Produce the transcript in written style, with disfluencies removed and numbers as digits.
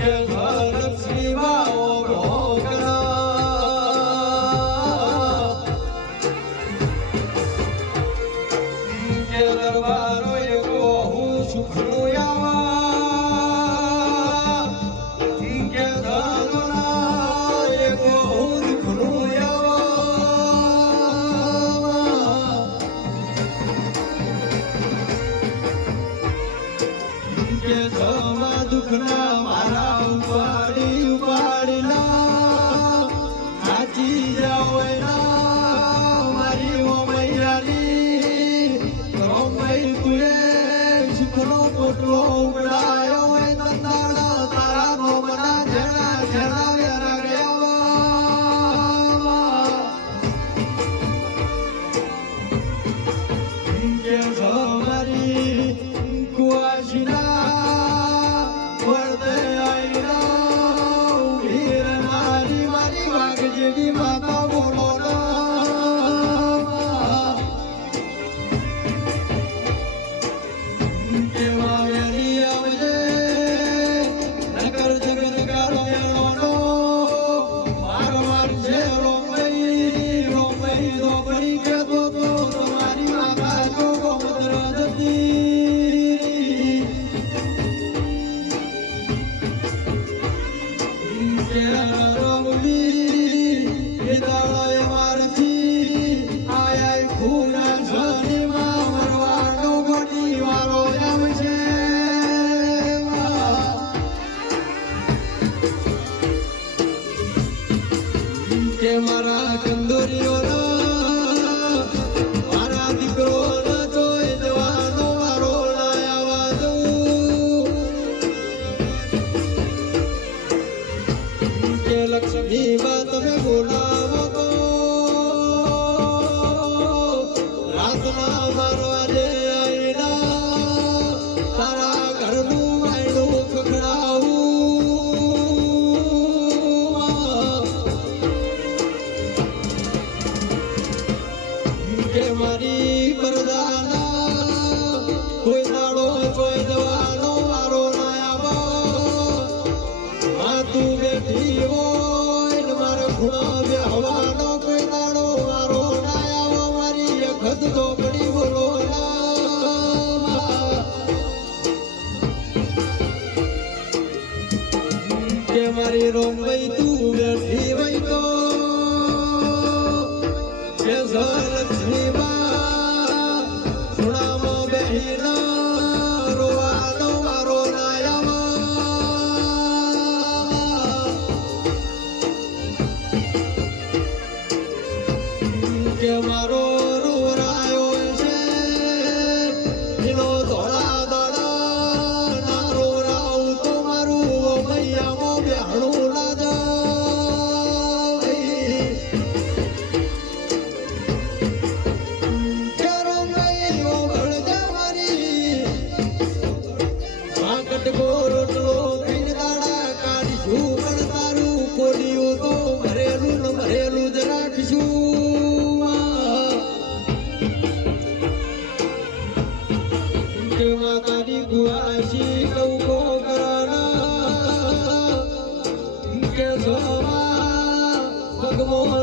કે લક્ષ્મી બાઓ ભોગના કે દરબારો એકો હું સુખનું આવા કે ધનના એકો હું દુખનું આવા કે સમા દુખના મારા ઉપાડી ઉપાડીના સાચી જાઓ મારી ઓ મૈયાની રોમઈ તુએ સુખનો પોટલો ઉડાયો હોય તંદાડા તારા રોમના જણા જણા યારા ગયા કે મારી કુવાશીના જેવી માતા બોલો કેવા વેરી આવજે નગર જગત ગાળો યાળો મારો વાર છે રોમઈ રોમઈ રોમઈ કે તો તમારી માતા જો ગોમત્ર જતી કે રોમલી દાળાએ મારથી આય ખૂના શરીરમાં મરવાનો ગોટી વાળો આવશે કે મારા કંદોરીઓ મારા દીકરો જોઈ જવાનો મારો લાયા દઉં કે લક્ષ્મી બા તમે બોલાવો તો રાતના મારો આજે આઈના તારા ઘરનું વાયડું ખખડાવું કે મારી પરદાના કોઈ દાડો જોઈ જવાનો મારો ના આવો તું બેઠી હોય ને મારે ખૂણો બેહવાનો કોઈ દાડો મારો ના આવો મારી અખત ચોકડી બોલો કે મારી રોમઈ તું બેઠી હોય તો કે લક્ષ્મી બા ખૂણામાં બેહીના રોવાનો મારો ના કે મારો રોરાયો છે એનો ધોળા દાડા ના રોરાવ તો મારું મૈયામાં બેહણું ના જાય કે રોમૈયો ભળજા મારી કટકો રોટલો ખાઈને દાડા કાઢીશું પણ તારું કોલિયું તો ભરેલું ને ભરેલું જ રાખીશું માતાની ગુઆશી કૌકો કરાના કે સોમા ભગવાન